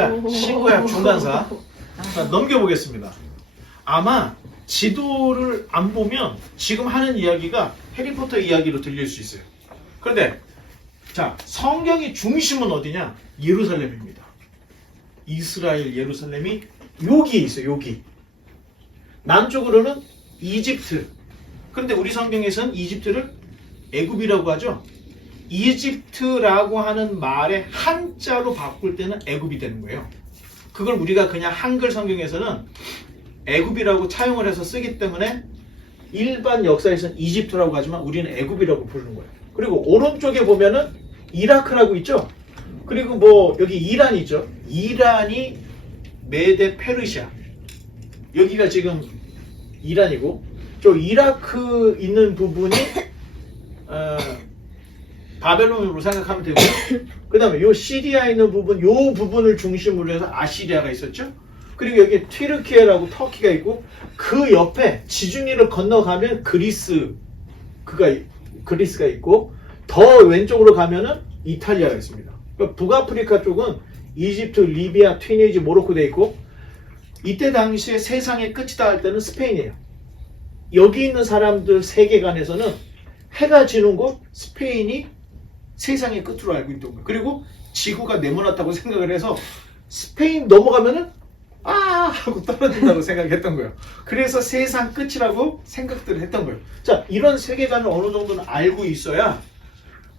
자, 신구약 중간사. 자, 넘겨보겠습니다. 아마 지도를 안 보면 지금 하는 이야기가 해리포터 이야기로 들릴 수 있어요. 그런데 자, 성경의 중심은 어디냐? 예루살렘입니다. 이스라엘 예루살렘이 여기에 있어요. 여기. 남쪽으로는 이집트. 그런데 우리 성경에서는 이집트를 애굽이라고 하죠. 이집트라고 하는 말의 한자로 바꿀 때는 애굽이 되는 거예요. 그걸 우리가 그냥 한글 성경에서는 애굽이라고 차용을 해서 쓰기 때문에 일반 역사에서는 이집트라고 하지만 우리는 애굽이라고 부르는 거예요. 그리고 오른쪽에 보면은 이라크라고 있죠. 그리고 뭐 여기 이란이 있죠. 이란이 메데 페르시아. 여기가 지금 이란이고 저 이라크 있는 부분이 바벨론으로 생각하면 되고요. 그 다음에 요 시리아에 있는 부분, 요 부분을 중심으로 해서 아시리아가 있었죠. 그리고 여기 튀르키예라고 터키가 있고 그 옆에 지중해를 건너가면 그리스가 있고 더 왼쪽으로 가면은 이탈리아가 있습니다. 그러니까 북아프리카 쪽은 이집트, 리비아, 튀니지, 모로코 돼 있고 이때 당시에 세상의 끝이다 할 때는 스페인이에요. 여기 있는 사람들 세계관에서는 해가 지는 곳 스페인이 세상의 끝으로 알고 있던 거예요. 그리고 지구가 네모났다고 생각을 해서 스페인 넘어가면은 하고 떨어진다고 생각했던 거예요. 그래서 세상 끝이라고 생각들을 했던 거예요. 자, 이런 세계관을 어느 정도는 알고 있어야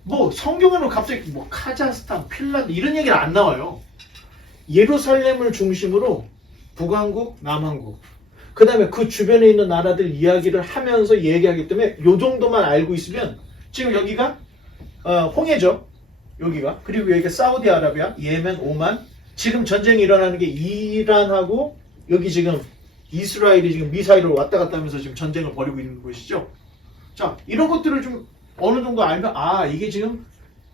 뭐 성경에는 갑자기 뭐 카자흐스탄, 핀란드 이런 얘기는 안 나와요. 예루살렘을 중심으로 북왕국, 남왕국 그 다음에 그 주변에 있는 나라들 이야기를 하면서 얘기하기 때문에 요 정도만 알고 있으면 지금 여기가 홍해죠. 여기가. 그리고 여기가 사우디아라비아, 예멘, 오만. 지금 전쟁이 일어나는 게 이란하고 여기 지금 이스라엘이 지금 미사일을 왔다 갔다 하면서 지금 전쟁을 벌이고 있는 곳이죠. 자, 이런 것들을 좀 어느 정도 알면 이게 지금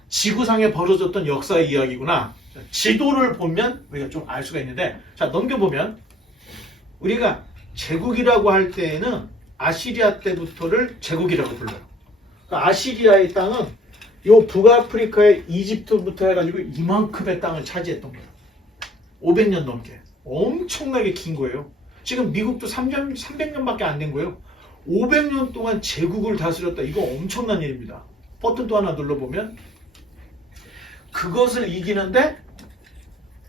지구상에 벌어졌던 역사의 이야기구나. 자, 지도를 보면 우리가 좀 알 수가 있는데 자, 넘겨보면 우리가 제국이라고 할 때에는 아시리아 때부터를 제국이라고 불러요. 그러니까 아시리아의 땅은 요 북아프리카의 이집트부터 해가지고 이만큼의 땅을 차지했던 거예요. 500년 넘게. 엄청나게 긴 거예요. 지금 미국도 300년밖에 안 된 거예요. 500년 동안 제국을 다스렸다. 이거 엄청난 일입니다. 버튼 또 하나 눌러보면 그것을 이기는데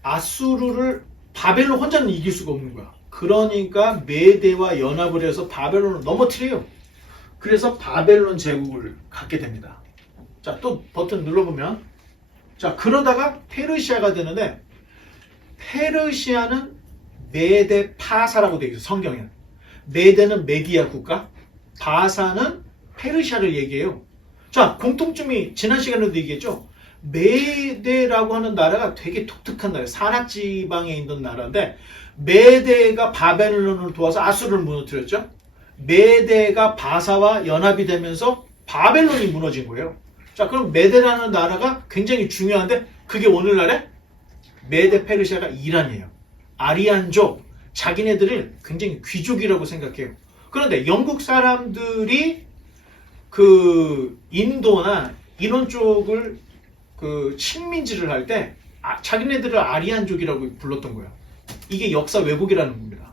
아수르를 바벨론 혼자는 이길 수가 없는 거야. 그러니까 메대와 연합을 해서 바벨론을 넘어뜨려요. 그래서 바벨론 제국을 갖게 됩니다. 자, 또 버튼 눌러보면 자, 그러다가 페르시아가 되는데 페르시아는 메데 파사라고 되어 있어요. 성경에는. 메데는 메디아 국가, 바사는 페르시아를 얘기해요. 자, 공통점이 지난 시간에도 얘기했죠. 메데라고 하는 나라가 되게 독특한 나라예요. 산악지방에 있는 나라인데 메데가 바벨론을 도와서 아수르를 무너뜨렸죠. 메데가 바사와 연합이 되면서 바벨론이 무너진 거예요. 자, 그럼 메데라는 나라가 굉장히 중요한데 그게 오늘날에 메데 페르시아가 이란이에요. 아리안족, 자기네들을 굉장히 귀족이라고 생각해요. 그런데 영국 사람들이 그 인도나 이런 쪽을 그 식민지를 할 때 자기네들을 아리안족이라고 불렀던 거예요. 이게 역사 왜곡이라는 겁니다.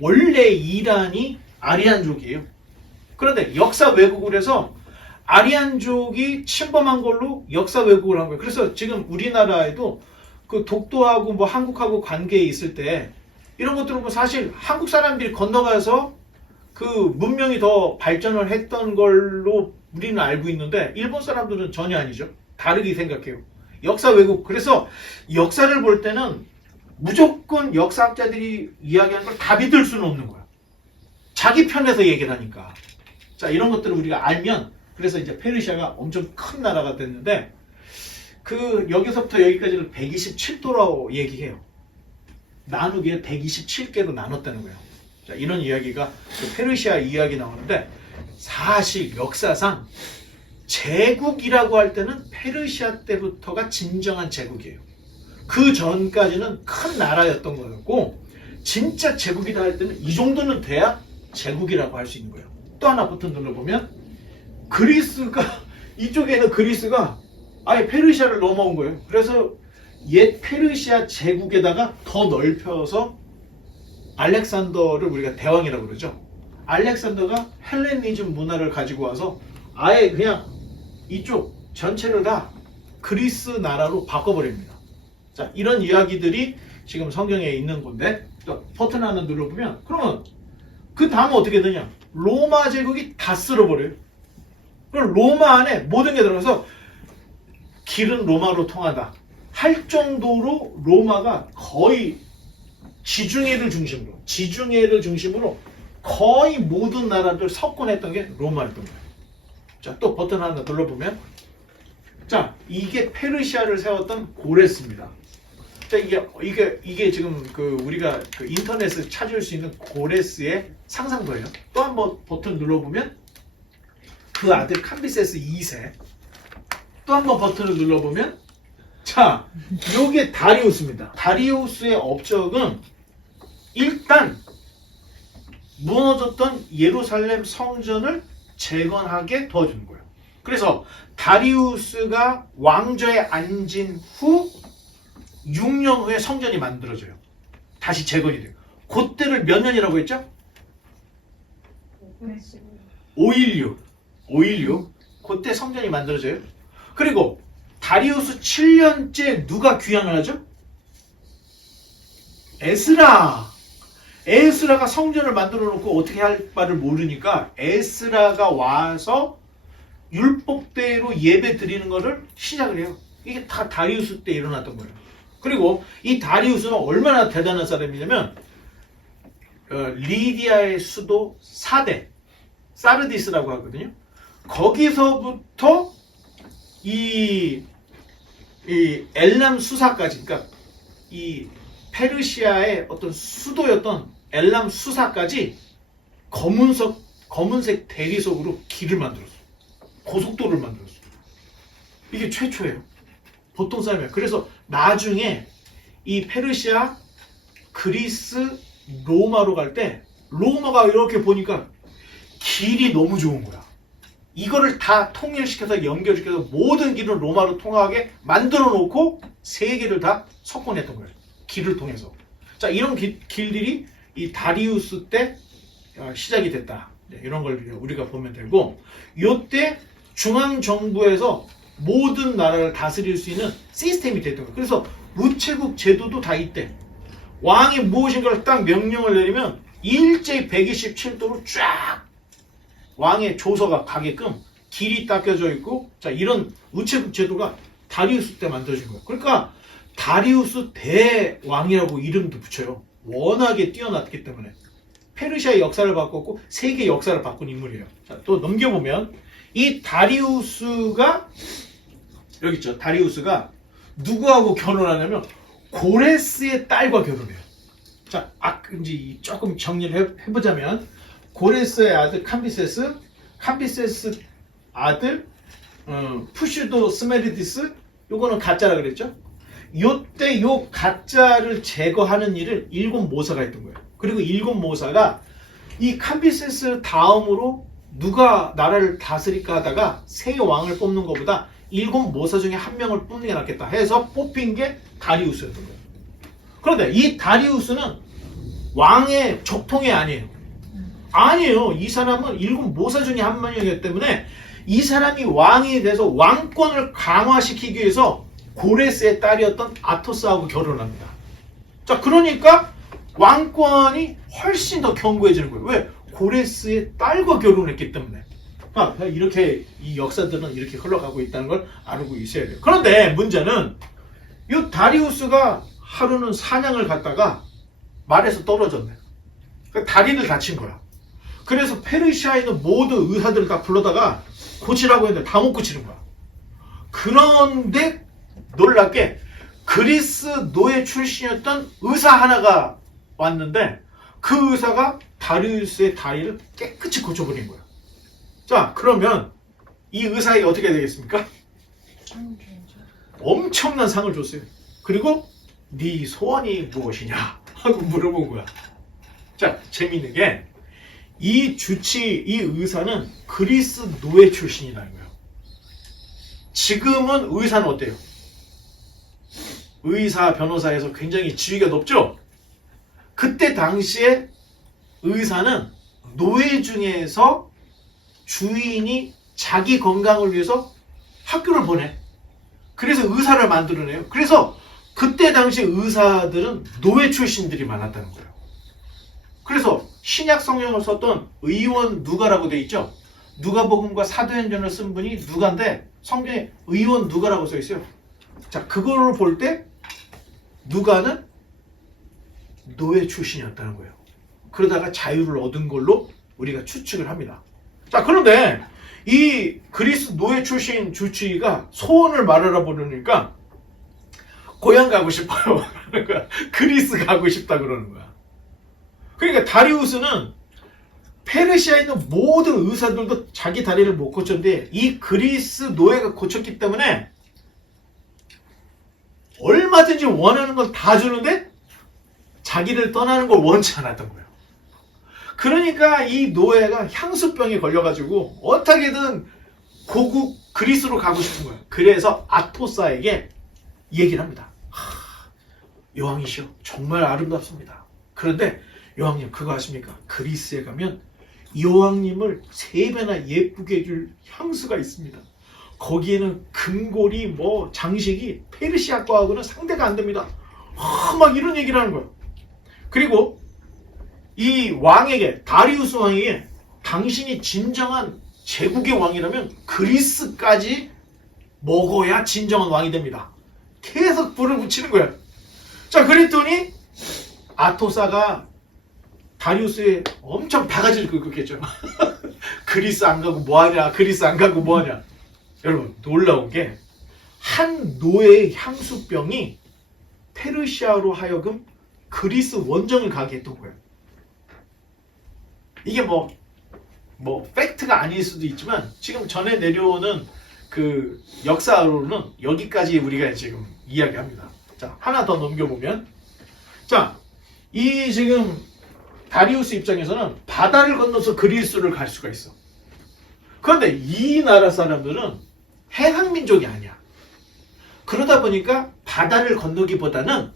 원래 이란이 아리안족이에요. 그런데 역사 왜곡을 해서 아리안족이 침범한 걸로 역사 왜곡을 한 거예요. 그래서 지금 우리나라에도 그 독도하고 뭐 한국하고 관계에 있을 때 이런 것들은 뭐 사실 한국 사람들이 건너가서 그 문명이 더 발전을 했던 걸로 우리는 알고 있는데 일본 사람들은 전혀 아니죠. 다르게 생각해요. 역사 왜곡. 그래서 역사를 볼 때는 무조건 역사학자들이 이야기하는 걸 다 믿을 수는 없는 거야. 자기 편에서 얘기를 하니까. 자, 이런 것들을 우리가 알면 그래서 이제 페르시아가 엄청 큰 나라가 됐는데 그 여기서부터 여기까지를 127도라고 얘기해요. 나누기에 127개로 나눴다는 거예요. 자, 이런 이야기가 그 페르시아 이야기 나오는데 사실 역사상 제국이라고 할 때는 페르시아 때부터가 진정한 제국이에요. 그 전까지는 큰 나라였던 거였고 진짜 제국이다 할 때는 이 정도는 돼야 제국이라고 할 수 있는 거예요. 또 하나 버튼 눌러보면 그리스가 이쪽에는 그리스가 아예 페르시아를 넘어온 거예요. 그래서 옛 페르시아 제국에다가 더 넓혀서 알렉산더를 우리가 대왕이라고 그러죠. 알렉산더가 헬레니즘 문화를 가지고 와서 아예 그냥 이쪽 전체를 다 그리스 나라로 바꿔버립니다. 자, 이런 이야기들이 지금 성경에 있는 건데, 버튼 하나 눌러보면, 그러면 그 다음은 어떻게 되냐? 로마 제국이 다 쓸어버려요. 그럼 로마 안에 모든 게 들어가서 길은 로마로 통하다 할 정도로 로마가 거의 지중해를 중심으로 거의 모든 나라들 석권했던 게 로마였던 거예요. 자, 또 버튼 하나 눌러보면, 자, 이게 페르시아를 세웠던 고레스입니다. 자, 이게 지금 우리가 인터넷에 찾을 수 있는 고레스의 상상도예요. 또 한번 버튼 눌러보면 그 아들 캄비세스 2세. 또 한번 버튼을 눌러보면, 자, 요게 다리우스입니다. 다리우스의 업적은 일단 무너졌던 예루살렘 성전을 재건하게 도와주는 거예요. 그래서 다리우스가 왕좌에 앉은 후 6년 후에 성전이 만들어져요. 다시 재건이 돼요. 그때를 몇 년이라고 했죠? 516. 그때 성전이 만들어져요. 그리고 다리우스 7년째 누가 귀향을 하죠? 에스라가 성전을 만들어 놓고 어떻게 할 바를 모르니까 에스라가 와서 율법대로 예배 드리는 것을 시작을 해요. 이게 다 다리우스 때 일어났던 거예요. 그리고 이 다리우스는 얼마나 대단한 사람이냐면 리디아의 수도 사르디스라고 하거든요. 거기서부터 이 엘람 수사까지, 그러니까 이 페르시아의 어떤 수도였던 엘람 수사까지 검은색 대리석으로 길을 만들었어. 고속도로를 만들었어. 이게 최초예요. 보통 사람이에요. 그래서 나중에 이 페르시아, 그리스, 로마로 갈 때 로마가 이렇게 보니까 길이 너무 좋은 거야. 이거를 다 통일시켜서 연결시켜서 모든 길을 로마로 통하게 만들어 놓고 세계를 다 석권했던 거예요. 길을 통해서. 자, 이런 길들이 이 다리우스 때 시작이 됐다. 이런 걸 우리가 보면 되고, 이때 중앙정부에서 모든 나라를 다스릴 수 있는 시스템이 됐던 거예요. 그래서 우체국 제도도 다 이때. 왕이 무엇인가를 딱 명령을 내리면 일제히 127도로 쫙 왕의 조서가 가게끔 길이 닦여져 있고, 자, 이런 우체국 제도가 다리우스 때 만들어진 거예요. 그러니까 다리우스 대왕이라고 이름도 붙여요. 워낙에 뛰어났기 때문에. 페르시아의 역사를 바꿨고 세계 역사를 바꾼 인물이에요. 자, 또 넘겨보면 이 다리우스가 여기 있죠. 다리우스가 누구하고 결혼하냐면 고레스의 딸과 결혼해요. 자, 이제 조금 정리를 해보자면 고레스의 아들 캄비세스 아들 푸슈도 스메리디스, 요거는 가짜라 그랬죠. 요때 요 가짜를 제거하는 일을 일곱 모사가 했던 거예요. 그리고 일곱 모사가 이 캄비세스 다음으로 누가 나라를 다스릴까 하다가 새 왕을 뽑는 것보다 일곱 모사 중에 한 명을 뽑는 게 낫겠다 해서 뽑힌 게 다리우스였던 거예요. 그런데 이 다리우스는 왕의 적통이 아니에요. 이 사람은 일곱 모사 중에 한 명이기 때문에 이 사람이 왕이 돼서 왕권을 강화시키기 위해서 고레스의 딸이었던 아토스하고 결혼을 합니다. 자, 그러니까 왕권이 훨씬 더 견고해지는 거예요. 왜? 고레스의 딸과 결혼했기 때문에. 이렇게 이 역사들은 이렇게 흘러가고 있다는 걸 알고 있어야 돼요. 그런데 문제는 이 다리우스가 하루는 사냥을 갔다가 말에서 떨어졌네. 그러니까 다리를 다친 거야. 그래서 페르시아에 있는 모든 의사들을 다 불러다가 고치라고 했는데 다 못 고치는 거야. 그런데 놀랍게 그리스 노예 출신이었던 의사 하나가 왔는데 그 의사가 다리우스의 다리를 깨끗이 고쳐버린 거야. 자, 그러면 이 의사에게 어떻게 되겠습니까? 엄청난 상을 줬어요. 그리고 네 소원이 무엇이냐 하고 물어본 거야. 자, 재밌는 게 이 의사는 그리스 노예 출신이라는 거예요. 지금은 의사는 어때요? 의사, 변호사에서 굉장히 지위가 높죠. 그때 당시에 의사는 노예 중에서 주인이 자기 건강을 위해서 학교를 보내. 그래서 의사를 만들어내요. 그래서 그때 당시 의사들은 노예 출신들이 많았다는 거예요. 그래서 신약 성경을 썼던 의원 누가라고 돼 있죠. 누가복음과 사도행전을 쓴 분이 누가인데 성경에 의원 누가라고 써 있어요. 자, 그거를 볼 때 누가는 노예 출신이었다는 거예요. 그러다가 자유를 얻은 걸로 우리가 추측을 합니다. 자, 그런데 이 그리스 노예 출신 주치의가 소원을 말하라 보니까 고향 가고 싶어요. 그리스 가고 싶다 그러는 거야. 그러니까 다리우스는 페르시아에 있는 모든 의사들도 자기 다리를 못 고쳤는데 이 그리스 노예가 고쳤기 때문에 얼마든지 원하는 걸 다 주는데 자기를 떠나는 걸 원치 않았던 거예요. 그러니까 이 노예가 향수병에 걸려가지고 어떻게든 고국 그리스로 가고 싶은 거예요. 그래서 아토사에게 얘기를 합니다. 여왕이시여, 정말 아름답습니다. 그런데 여왕님, 그거 아십니까? 그리스에 가면 여왕님을 3배나 예쁘게 해줄 향수가 있습니다. 거기에는 금고리 장식이 페르시아 거하고는 상대가 안 됩니다. 막 이런 얘기를 하는 거예요. 그리고 이 왕에게, 다리우스 왕에게 당신이 진정한 제국의 왕이라면 그리스까지 먹어야 진정한 왕이 됩니다. 계속 불을 붙이는 거예요. 자, 그랬더니 아토사가 다리우스에 엄청 바가지를 긁겠죠. 그리스 안 가고 뭐하냐, 그리스 안 가고 뭐하냐. 여러분, 놀라운 게 한 노예의 향수병이 페르시아로 하여금 그리스 원정을 가게 했던 거예요. 이게 팩트가 아닐 수도 있지만 지금 전에 내려오는 그 역사로는 여기까지 우리가 지금 이야기합니다. 자, 하나 더 넘겨보면, 자, 이 지금 다리우스 입장에서는 바다를 건너서 그리스를 갈 수가 있어. 그런데 이 나라 사람들은 해상민족이 아니야. 그러다 보니까 바다를 건너기보다는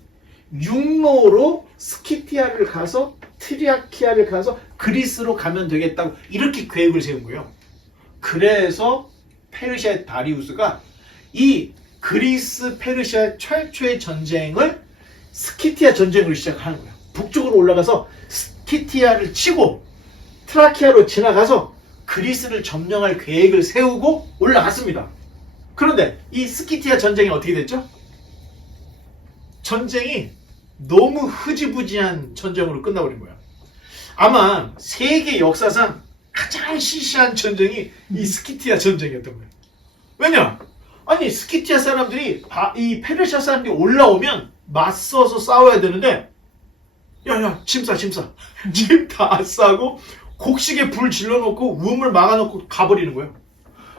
육로로 스키티아를 가서 트리아키아를 가서 그리스로 가면 되겠다고 이렇게 계획을 세운 거예요. 그래서 페르시아 다리우스가 이 그리스 페르시아 최초의 전쟁을 스키티아 전쟁으로 시작하는 거예요. 북쪽으로 올라가서 스키티아를 치고 트라키아로 지나가서 그리스를 점령할 계획을 세우고 올라갔습니다. 그런데 이 스키티아 전쟁이 어떻게 됐죠? 전쟁이 너무 흐지부지한 전쟁으로 끝나버린 거야. 아마 세계 역사상 가장 시시한 전쟁이 이 스키티아 전쟁이었던 거예요. 왜냐? 아니, 스키티아 사람들이 이 페르시아 사람들이 올라오면 맞서서 싸워야 되는데, 야야, 짐 싸. 짐 다 싸고 곡식에 불 질러놓고 우물 막아놓고 가버리는 거예요.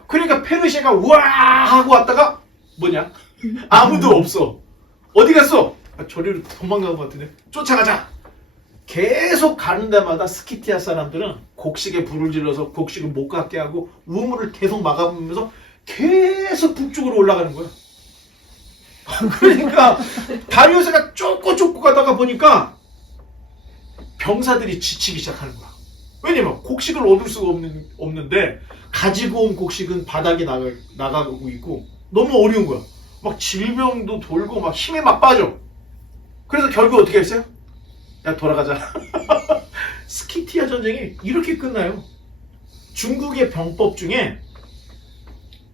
그러니까 페르시아가 우와 하고 왔다가 뭐냐? 아무도 없어. 어디 갔어? 저리로 도망간 것 같은데. 쫓아가자. 계속 가는 데마다 스키티아 사람들은 곡식에 불을 질러서 곡식을 못 갖게 하고 우물을 계속 막아보면서 계속 북쪽으로 올라가는 거야. 그러니까 다리우스가 쫓고 가다가 보니까 병사들이 지치기 시작하는 거야. 왜냐면 곡식을 얻을 수가 없는데 가지고 온 곡식은 바닥에 나가고 있고 너무 어려운 거야. 막 질병도 돌고 막 힘에 막 빠져. 그래서 결국 어떻게 했어요? 야, 돌아가자. 스키티아 전쟁이 이렇게 끝나요. 중국의 병법 중에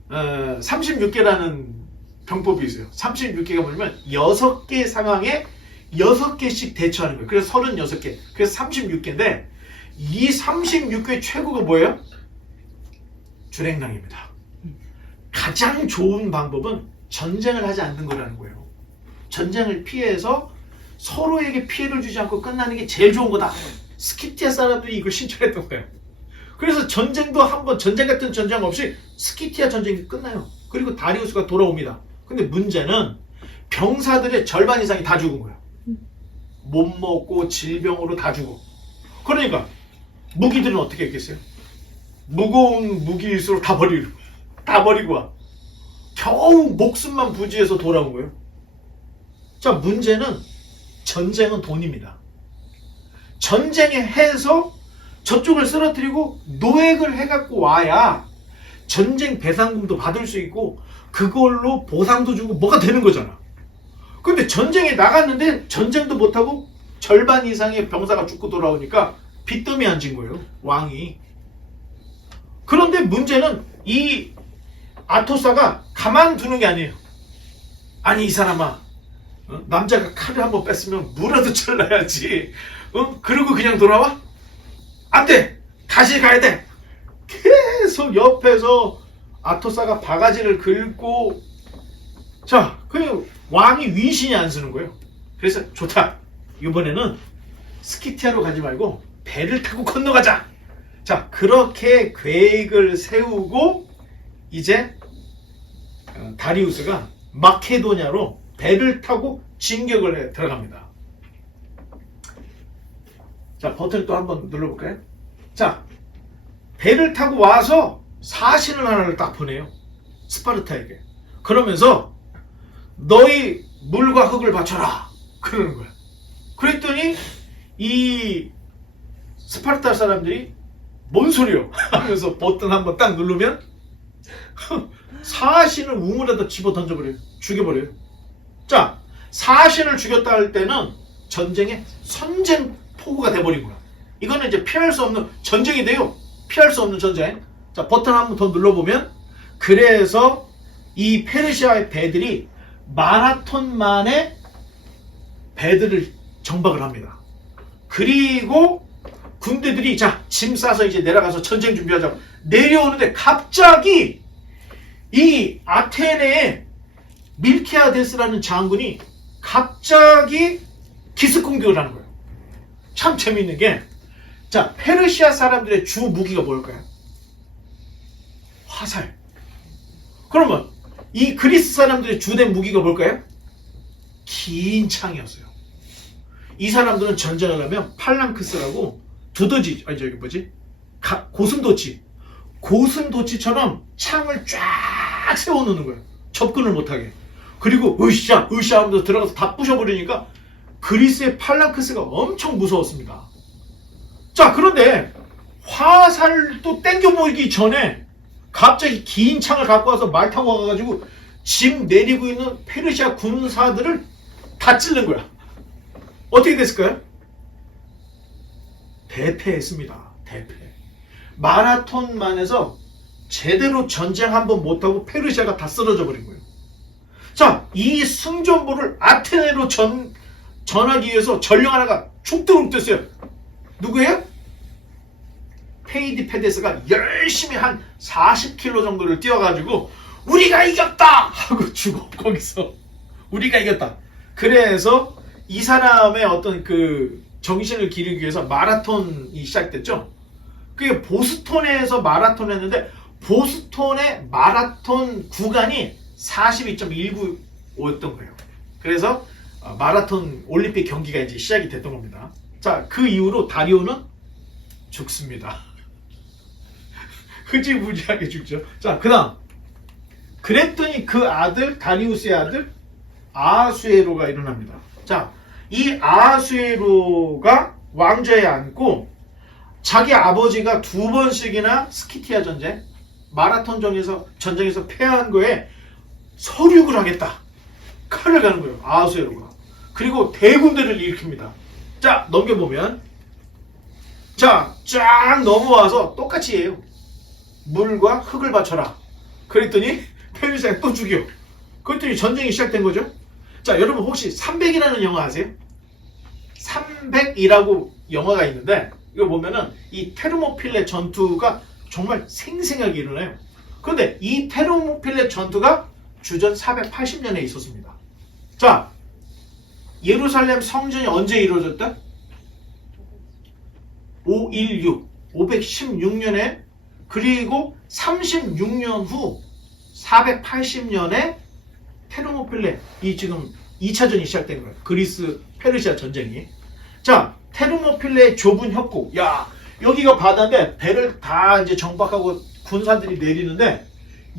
36개라는 병법이 있어요. 36개가 뭐냐면 6개 상황에 6개씩 대처하는 거예요. 그래서 36개. 그래서 36개인데 이 36개 최고가 뭐예요? 주랭랑입니다. 가장 좋은 방법은 전쟁을 하지 않는 거라는 거예요. 전쟁을 피해서 서로에게 피해를 주지 않고 끝나는 게 제일 좋은 거다. 스키티아 사람들이 이걸 신청했던 거예요. 그래서 전쟁도 한번 전쟁 같은 전쟁 없이 스키티아 전쟁이 끝나요. 그리고 다리우스가 돌아옵니다. 근데 문제는 병사들의 절반 이상이 다 죽은 거예요. 못 먹고 질병으로 다 죽어. 그러니까 무기들은 어떻게 했겠어요? 무거운 무기일수록 다 버리고 와. 겨우 목숨만 부지해서 돌아온 거예요. 자, 문제는 전쟁은 돈입니다. 전쟁에 해서 저쪽을 쓰러뜨리고 노획을 해갖고 와야 전쟁 배상금도 받을 수 있고 그걸로 보상도 주고 뭐가 되는 거잖아. 근데 전쟁에 나갔는데 전쟁도 못하고 절반 이상의 병사가 죽고 돌아오니까 빚더미 앉은 거예요, 왕이. 그런데 문제는 이 아토사가 가만두는 게 아니에요. 아니, 이 사람아, 남자가 칼을 한번 뺐으면 무라도 잘라야지. 그러고 그냥 돌아와? 안 돼! 다시 가야 돼! 계속 옆에서 아토사가 바가지를 긁고, 자, 그냥 왕이 위신이 안 쓰는 거예요. 그래서 좋다. 이번에는 스키티아로 가지 말고 배를 타고 건너가자. 자, 그렇게 계획을 세우고 이제 다리우스가 마케도냐로 배를 타고 진격을 해 들어갑니다. 자, 버튼을 또 한번 눌러볼까요? 자, 배를 타고 와서 사신을 하나를 딱 보내요. 스파르타에게. 그러면서 너희 물과 흙을 바쳐라. 그러는 거야. 그랬더니 이 스파르타 사람들이 뭔 소리요? 하면서 버튼 한번 딱 누르면 사신을 우물에다 집어 던져버려요. 죽여버려요. 자, 사신을 죽였다 할 때는 전쟁의 선쟁 포구가 돼버린 거야. 이거는 이제 피할 수 없는 전쟁이 돼요. 피할 수 없는 전쟁. 자, 버튼 한번 더 눌러보면 그래서 이 페르시아의 배들이 마라톤 만에 배들을 정박을 합니다. 그리고 군대들이 자, 짐 싸서 이제 내려가서 전쟁 준비하자고 내려오는데 갑자기 이 아테네의 밀키아데스라는 장군이 갑자기 기습 공격을 하는 거예요. 참 재밌는 게, 자, 페르시아 사람들의 주 무기가 뭘까요? 화살. 그러면 이 그리스 사람들의 주된 무기가 뭘까요? 긴 창이었어요. 이 사람들은 전쟁을 하면 팔랑크스라고 두더지, 아니 저기 뭐지? 고슴도치처럼 창을 쫙 세워놓는 거예요. 접근을 못하게. 그리고 으쌰 하면서 들어가서 다 부셔버리니까 그리스의 팔랑크스가 엄청 무서웠습니다. 자, 그런데 화살도 땡겨보기 전에 갑자기 긴 창을 갖고 와서 말 타고 와가지고 짐 내리고 있는 페르시아 군사들을 다 찌른 거야. 어떻게 됐을까요? 대패했습니다. 대패. 마라톤만에서 제대로 전쟁 한번 못하고 페르시아가 다 쓰러져 버린 거예요. 자, 이 승전보를 아테네로 전하기 위해서 전령 하나가 죽도록 됐어요. 누구예요? 페이디페데스가 열심히 한 40km 정도를 뛰어가지고 우리가 이겼다! 하고 죽어. 거기서 우리가 이겼다. 그래서 이 사람의 어떤 그 정신을 기르기 위해서 마라톤이 시작됐죠. 그게 보스톤에서 마라톤 했는데 보스톤의 마라톤 구간이 42.195였던 거예요. 그래서 마라톤 올림픽 경기가 이제 시작이 됐던 겁니다. 자, 그 이후로 다리오는 죽습니다. 흐지부지하게 죽죠. 자, 그 다음. 그랬더니 그 아들, 다리우스의 아들 아수에로가 일어납니다. 자, 이 아수에로가 왕좌에 앉고 자기 아버지가 2번씩이나 스키티아 전쟁, 마라톤 전쟁에서 패한 거에 서륙을 하겠다. 칼을 가는 거예요. 아수에로가. 그리고 대군대를 일으킵니다. 자, 넘겨보면 자, 쫙 넘어와서 똑같이 해요. 물과 흙을 바쳐라. 그랬더니 페르시아가 또 죽여. 그랬더니 전쟁이 시작된 거죠. 자, 여러분 혹시 300이라는 영화 아세요? 300이라고 영화가 있는데 이거 보면은 이 테르모필레 전투가 정말 생생하게 일어나요. 그런데 이 테르모필레 전투가 주전 480년에 있었습니다. 자, 예루살렘 성전이 언제 이루어졌다? 516년에 그리고 36년 후 480년에 테르모필레 이 지금 2차전이 시작된 거예요. 그리스 페르시아 전쟁이. 자, 테르모필레의 좁은 협곡. 야, 여기가 바다인데 배를 다 이제 정박하고 군사들이 내리는데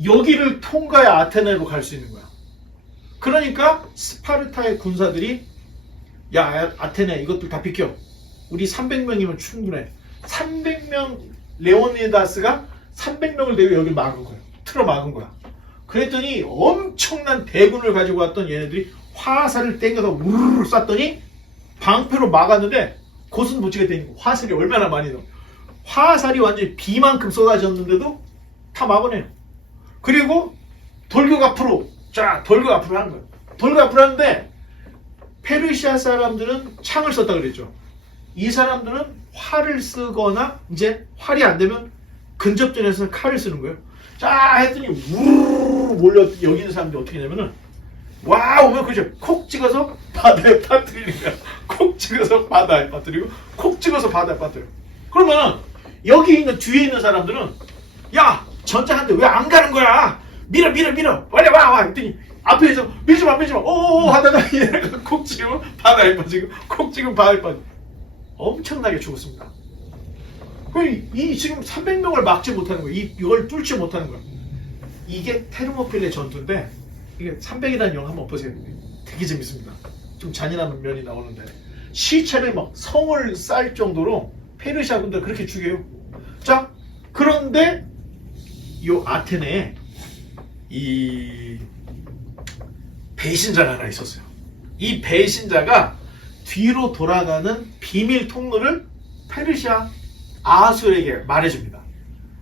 여기를 통과해 아테네로 갈 수 있는 거야. 그러니까 스파르타의 군사들이 야 아테네 이것들 다 비켜. 우리 300명이면 충분해. 300명 레오니다스가 300명을 데리고 여기를 막은 거예요. 틀어 막은 거야. 그랬더니 엄청난 대군을 가지고 왔던 얘네들이 화살을 땡겨서 우르르 쐈더니 방패로 막았는데 곧은 못 치겠다니 화살이 얼마나 많이 넣어. 화살이 완전히 비만큼 쏟아졌는데도 다 막아내요. 그리고 돌격 앞으로 돌격 앞으로 하는 거예요. 돌격 앞으로 하는데 페르시아 사람들은 창을 썼다 그랬죠. 이 사람들은 활을 쓰거나 이제 활이 안 되면 근접전에서는 칼을 쓰는 거예요. 자 했더니 우르르 몰려 여기 있는 사람들이 어떻게 하냐면은 와 오면 그죠 콕 찍어서 바다에 빠뜨리는 거야. 콕 찍어서 바다에 빠뜨리고 콕 찍어서 바다에 빠뜨려. 그러면 여기 있는 뒤에 있는 사람들은 야 전장한테 왜 안 가는 거야? 밀어 빨리 와 했더니 앞에서 밀지마 오오오 하다가 얘네가 콕 찍으면 바다에 빠지고 콕 찍으면 바다에 빠지고 엄청나게 죽었습니다. 이 지금 300명을 막지 못하는 거예요. 이걸 뚫지 못하는 거예요. 이게 테르모필레 전투인데 이게 300이라는 영화 한번 보세요. 되게 재밌습니다. 좀 잔인한 면이 나오는데 시체를 막 성을 쌀 정도로 페르시아 군들 그렇게 죽여요. 자 그런데 요 아테네에 이 배신자가 하나 있었어요. 이 배신자가 뒤로 돌아가는 비밀 통로를 페르시아 아하수에로에게 말해줍니다.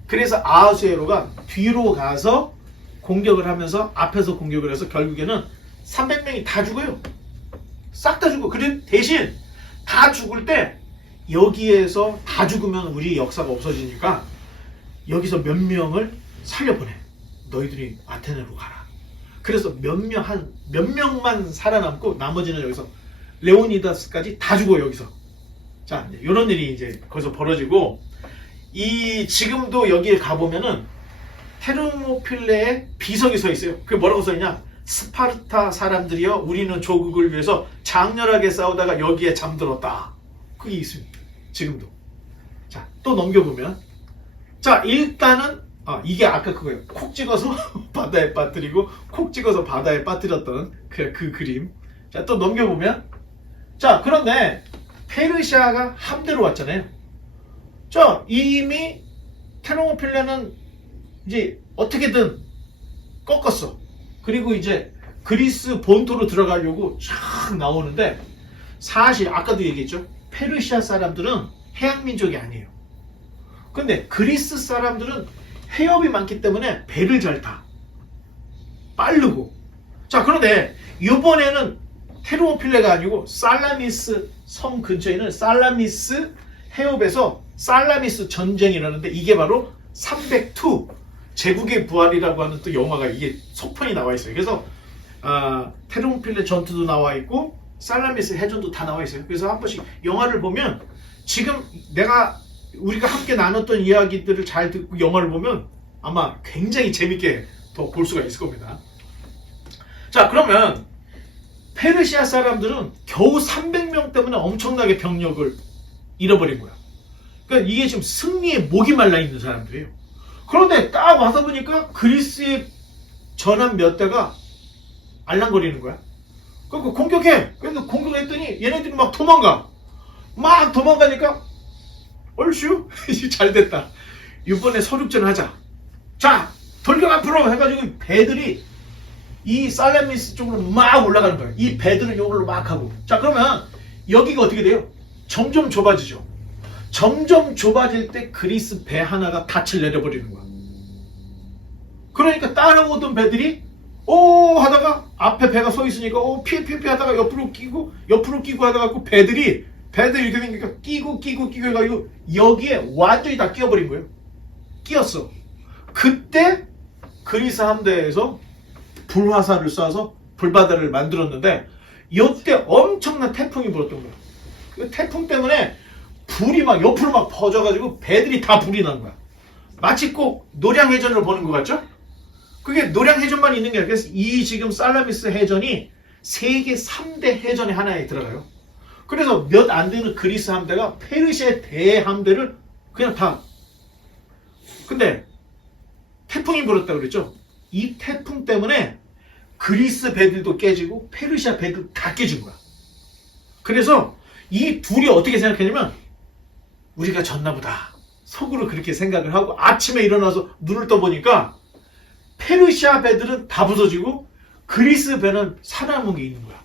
그래서 아하수에로가 뒤로 가서 공격을 하면서 앞에서 공격을 해서 결국에는 300명이 다 죽어요. 싹 다 죽어. 그래 대신 다 죽을 때 여기에서 다 죽으면 우리 역사가 없어지니까 여기서 몇 명을 살려보내. 너희들이 아테네로 가라. 그래서 몇 명만 살아남고 나머지는 여기서 레오니다스까지 다 죽어 여기서. 자, 이런 일이 이제 거기서 벌어지고 지금도 여기에 가보면은 테르모필레에 비석이 서 있어요. 그게 뭐라고 써 있냐? 스파르타 사람들이여 우리는 조국을 위해서 장렬하게 싸우다가 여기에 잠들었다. 그게 있습니다. 지금도. 자, 또 넘겨보면 자, 일단은 이게 아까 그거예요. 콕 찍어서 바다에 빠뜨리고 콕 찍어서 바다에 빠뜨렸던 그 그림. 자, 또 넘겨보면 자, 그런데 페르시아가 함대로 왔잖아요. 자, 이미 테르모필레는 이제 어떻게든 꺾었어. 그리고 이제 그리스 본토로 들어가려고 쫙 나오는데 사실 아까도 얘기했죠. 페르시아 사람들은 해양민족이 아니에요. 근데 그리스 사람들은 해협이 많기 때문에 배를 잘 타. 빠르고. 자, 그런데 이번에는 테르모필레가 아니고 살라미스 섬 근처에 있는 살라미스 해협에서 살라미스 전쟁이 일어나는데 이게 바로 302 제국의 부활이라고 하는 또 영화가 이게 속편이 나와 있어요. 그래서 테르모필레 전투도 나와 있고 살라미스 해전도 다 나와 있어요. 그래서 한 번씩 영화를 보면 지금 우리가 함께 나눴던 이야기들을 잘 듣고 영화를 보면 아마 굉장히 재밌게 더 볼 수가 있을 겁니다. 자, 그러면 페르시아 사람들은 겨우 300명 때문에 엄청나게 병력을 잃어버린 거야. 그러니까 이게 지금 승리의 목이 말라 있는 사람들이에요. 그런데 딱 와서 보니까 그리스의 전함 몇 대가 알랑거리는 거야. 그러니까 공격해. 그래서 공격했더니 얘네들이 막 도망가. 막 도망가니까 얼쑤 잘 됐다. 이번에 서륙전 하자. 자, 돌격 앞으로 해가지고 배들이 이 살라미스 쪽으로 막 올라가는 거예요. 이 배들은 이걸로 막 하고. 자, 그러면 여기가 어떻게 돼요? 점점 좁아지죠. 점점 좁아질 때 그리스 배 하나가 닻을 내려버리는 거야. 그러니까 따라오던 배들이 오 하다가 앞에 배가 서 있으니까 오 피해 하다가 옆으로 끼고 하다가 그 배들 이렇게 되니까 끼고 해가지고 여기에 완전히 다 끼어버린 거예요. 끼었어. 그때 그리스 함대에서 불화살을 쏴서 불바다를 만들었는데 이때 엄청난 태풍이 불었던 거야. 그 태풍 때문에 불이 막 옆으로 막 퍼져가지고 배들이 다 불이 난 거야. 마치 꼭 노량해전을 보는 것 같죠? 그게 노량해전만 있는 게 아니라 그래서 이 지금 살라미스 해전이 세계 3대 해전의 하나에 들어가요. 그래서 몇 안 되는 그리스 함대가 페르시아의 대함대를 그냥 다. 근데 태풍이 불었다고 그랬죠? 이 태풍 때문에 그리스 배들도 깨지고 페르시아 배도 다 깨진 거야. 그래서 이 둘이 어떻게 생각했냐면 우리가 졌나 보다. 속으로 그렇게 생각을 하고 아침에 일어나서 눈을 떠보니까 페르시아 배들은 다 부서지고 그리스 배는 살아남은 게 있는 거야.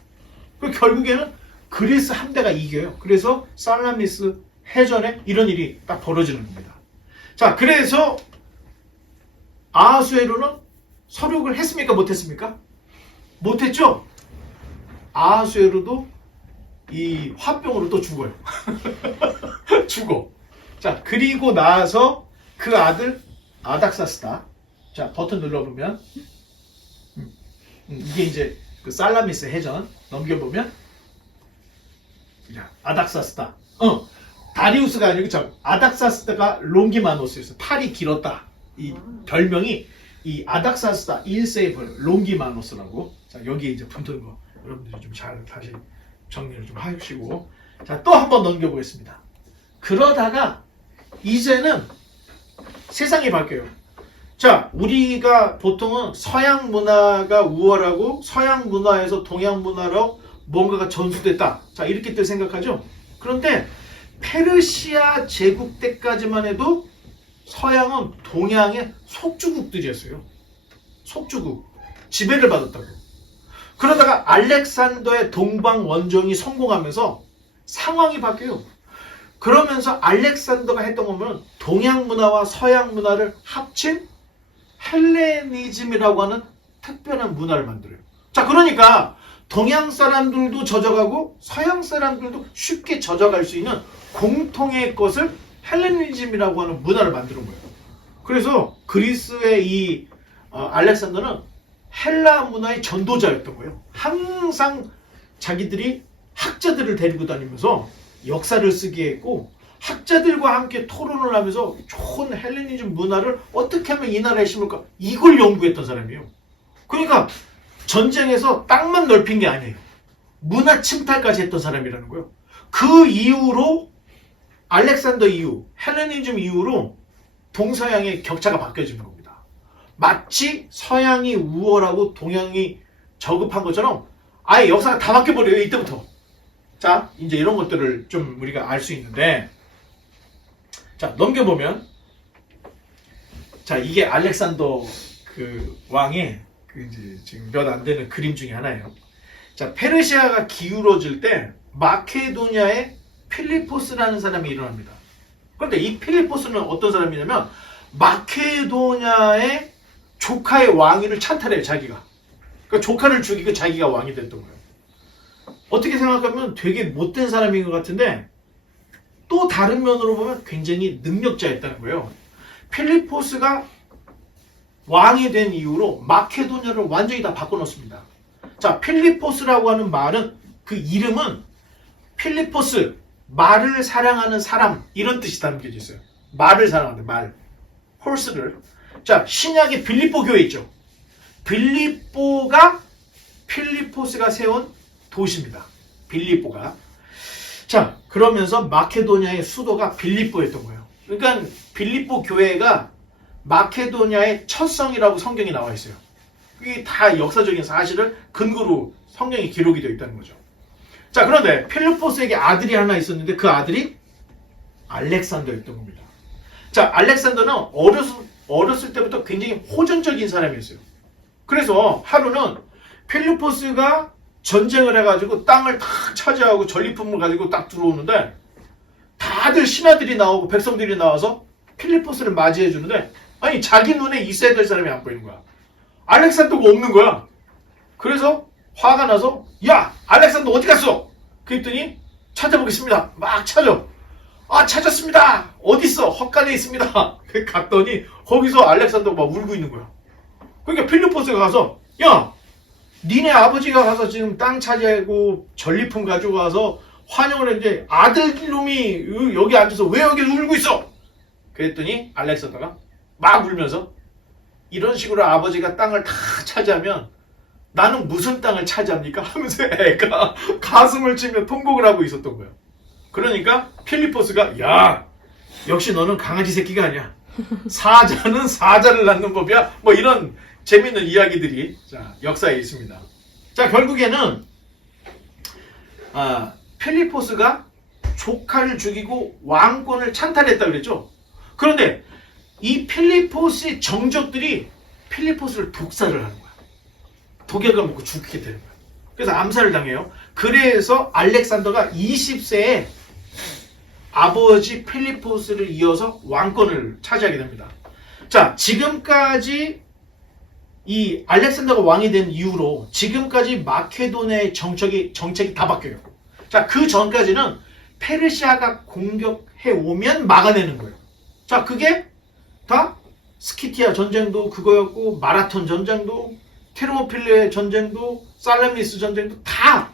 그리고 결국에는 그리스 함대가 이겨요. 그래서 살라미스 해전에 이런 일이 딱 벌어지는 겁니다. 자, 그래서 아하수에로는 서륙을 했습니까? 못했습니까? 못했죠? 아하수에로도 이 화병으로 또 죽어요. 죽어. 자, 그리고 나서 그 아들 아닥사스다. 자, 버튼 눌러보면 이게 이제 그 살라미스 해전 넘겨보면 자, 아닥사스다. 다리우스가 아니고 참 아닥사스다가 롱기마노스였어요. 팔이 길었다. 이 별명이 이 아닥사스다 1세의 벌 롱기마노스라고. 자, 여기에 이제 붙은 거 여러분들이 좀 잘 다시 정리를 좀 하시고. 자, 또 한 번 넘겨보겠습니다. 그러다가 이제는 세상이 바뀌어요. 자, 우리가 보통은 서양 문화가 우월하고 서양 문화에서 동양 문화로 뭔가가 전수됐다. 자, 이렇게들 생각하죠. 그런데 페르시아 제국 때까지만 해도 서양은 동양의 속주국들이었어요. 속주국. 지배를 받았다고. 그러다가 알렉산더의 동방 원정이 성공하면서 상황이 바뀌어요. 그러면서 알렉산더가 했던 거면 동양 문화와 서양 문화를 합친 헬레니즘이라고 하는 특별한 문화를 만들어요. 자, 그러니까 동양 사람들도 젖어가고 서양 사람들도 쉽게 젖어갈 수 있는 공통의 것을 헬레니즘이라고 하는 문화를 만드는 거예요. 그래서 그리스의 이 알렉산더는 헬라 문화의 전도자였던 거예요. 항상 자기들이 학자들을 데리고 다니면서 역사를 쓰게 했고 학자들과 함께 토론을 하면서 좋은 헬레니즘 문화를 어떻게 하면 이 나라에 심을까 이걸 연구했던 사람이에요. 그러니까 전쟁에서 땅만 넓힌 게 아니에요. 문화 침탈까지 했던 사람이라는 거예요. 그 이후로 알렉산더 이후 헬레니즘 이후로 동서양의 격차가 바뀌어진 겁니다. 마치 서양이 우월하고 동양이 저급한 것처럼 아예 역사가 다 바뀌어버려요. 이때부터. 자, 이제 이런 것들을 좀 우리가 알 수 있는데, 자, 넘겨보면, 자, 이게 알렉산더 그 왕의 그 이제 지금 몇 안 되는 그림 중에 하나예요. 자, 페르시아가 기울어질 때 마케도니아에 필리포스라는 사람이 일어납니다. 그런데 이 필리포스는 어떤 사람이냐면 마케도니아의 조카의 왕위를 찬탈해요, 자기가. 그러니까 조카를 죽이고 자기가 왕이 됐던 거예요. 어떻게 생각하면 되게 못된 사람인 것 같은데 또 다른 면으로 보면 굉장히 능력자였다는 거예요. 필리포스가 왕이 된 이후로 마케도니아를 완전히 다 바꿔놓습니다. 자, 필리포스라고 하는 말은 그 이름은 필리포스, 말을 사랑하는 사람 이런 뜻이 담겨져 있어요. 말을 사랑하는 말, 홀스를. 자, 신약의 빌립보 교회 있죠. 빌립보가 필리포스가 세운 도시입니다. 빌립보가. 자, 그러면서 마케도니아의 수도가 빌립보였던 거예요. 그러니까 빌립보 교회가 마케도니아의 첫 성이라고 성경에 나와 있어요. 그게 다 역사적인 사실을 근거로 성경에 기록이 되어 있다는 거죠. 자, 그런데 필리포스에게 아들이 하나 있었는데 그 아들이 알렉산더였던 겁니다. 자, 알렉산더는 어렸을 때부터 굉장히 호전적인 사람이었어요. 그래서 하루는 필리포스가 전쟁을 해가지고 땅을 다 차지하고 전리품을 가지고 딱 들어오는데 다들 신하들이 나오고 백성들이 나와서 필리포스를 맞이해 주는데 아니 자기 눈에 있어야 될 사람이 안 보이는 거야. 알렉산더가 없는 거야. 그래서 화가 나서 야 알렉산더 어디 갔어? 그랬더니 찾아보겠습니다. 막 찾아. 아 찾았습니다. 어디 있어? 헛간에 있습니다. 갔더니 거기서 알렉산더가 막 울고 있는 거야. 그러니까 필리포스가 가서 야 니네 아버지가 가서 지금 땅 차지하고 전리품 가지고 와서 환영을 했는데 아들놈이 여기 앉아서 왜 여기서 울고 있어? 그랬더니 알렉산더가 막 울면서 이런 식으로 아버지가 땅을 다 차지하면 나는 무슨 땅을 차지합니까? 하면서 애가 가슴을 치며 통곡을 하고 있었던 거예요. 그러니까 필리포스가 야 역시 너는 강아지 새끼가 아니야. 사자는 사자를 낳는 법이야. 뭐 이런 재밌는 이야기들이 자, 역사에 있습니다. 자, 결국에는 필리포스가 조카를 죽이고 왕권을 찬탈했다 그랬죠. 그런데 이 필리포스의 정적들이 필리포스를 독살을 하는 거야. 독약을 먹고 죽게 되는 거야. 그래서 암살을 당해요. 그래서 알렉산더가 20세에 아버지 필리포스를 이어서 왕권을 차지하게 됩니다. 자, 지금까지 이 알렉산더가 왕이 된 이후로 지금까지 마케도니아의 정책이 다 바뀌어요. 자, 그 전까지는 페르시아가 공격해 오면 막아내는 거예요. 자, 그게 다 스키티아 전쟁도 그거였고, 마라톤 전쟁도, 테르모필레 전쟁도, 살라미스 전쟁도 다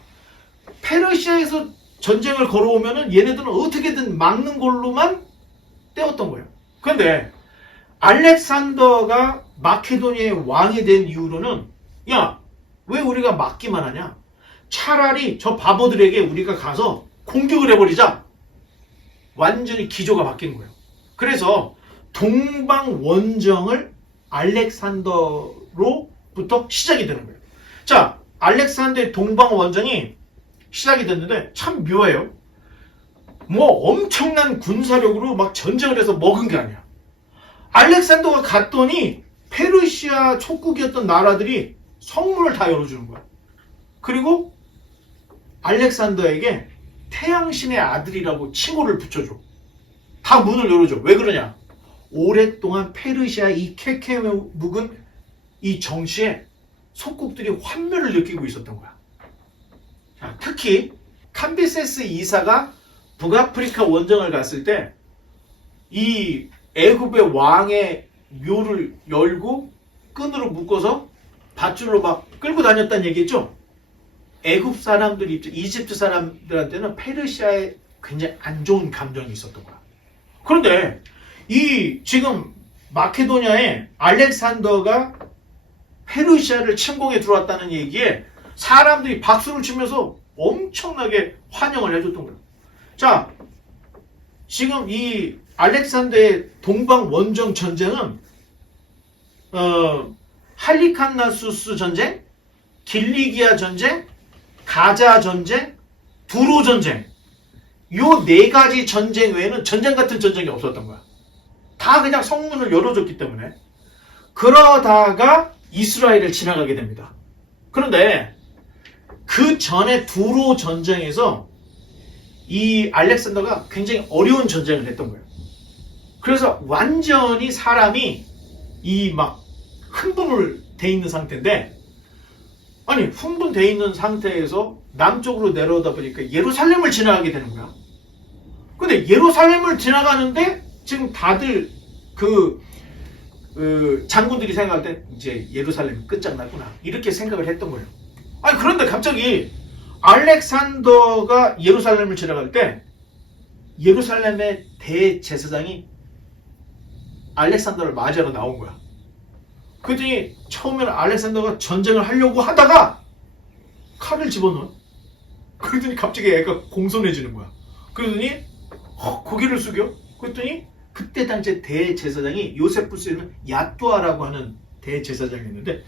페르시아에서 전쟁을 걸어오면은 얘네들은 어떻게든 막는 걸로만 때웠던 거예요. 그런데 알렉산더가 마케도니아의 왕이 된 이후로는 야, 왜 우리가 막기만 하냐? 차라리 저 바보들에게 우리가 가서 공격을 해버리자. 완전히 기조가 바뀐 거예요. 그래서 동방원정을 알렉산더로부터 시작이 되는 거예요. 자, 알렉산더의 동방원정이 시작이 됐는데 참 묘해요. 뭐 엄청난 군사력으로 막 전쟁을 해서 먹은 게 아니야. 알렉산더가 갔더니 페르시아 촉국이었던 나라들이 성문을 다 열어주는 거야. 그리고 알렉산더에게 태양신의 아들이라고 칭호를 붙여줘. 다 문을 열어줘. 왜 그러냐? 오랫동안 페르시아 이 케케묵은 이 정시에 속국들이 환멸을 느끼고 있었던 거야. 자, 특히 캄비세스 2사가 북아프리카 원정을 갔을 때 이 애굽의 왕의 묘를 열고 끈으로 묶어서 밧줄로 막 끌고 다녔다는 얘기죠. 애굽 사람들이 이집트 사람들한테는 페르시아에 굉장히 안 좋은 감정이 있었던 거야. 그런데 이 지금 마케도니아에 알렉산더가 페르시아를 침공해 들어왔다는 얘기에 사람들이 박수를 치면서 엄청나게 환영을 해줬던 거예요. 자, 지금 이 알렉산더의 동방 원정 전쟁은 할리칸나수스 전쟁, 길리기아 전쟁, 가자 전쟁, 두로 전쟁, 요 네 가지 전쟁 외에는 전쟁 같은 전쟁이 없었던 거야. 다 그냥 성문을 열어줬기 때문에. 그러다가 이스라엘을 지나가게 됩니다. 그런데 그 전에 두로 전쟁에서 이 알렉산더가 굉장히 어려운 전쟁을 했던 거예요. 그래서 완전히 사람이 이 막 흥분을 돼 있는 상태인데, 아니 흥분돼 있는 상태에서 남쪽으로 내려오다 보니까 예루살렘을 지나가게 되는 거야. 근데 예루살렘을 지나가는데 지금 다들 그 장군들이 생각할 때 이제 예루살렘이 끝장났구나 이렇게 생각을 했던 거예요. 아니 그런데 갑자기 알렉산더가 예루살렘을 지나갈 때 예루살렘의 대제사장이 알렉산더를 맞이하러 나온 거야. 그랬더니 처음에는 알렉산더가 전쟁을 하려고 하다가 칼을 집어넣어. 그랬더니 갑자기 애가 공손해지는 거야. 그러더니 고개를 숙여. 그랬더니 그때 당시에 대제사장이 요세푸스에는 야뚜아라고 하는 대제사장이었는데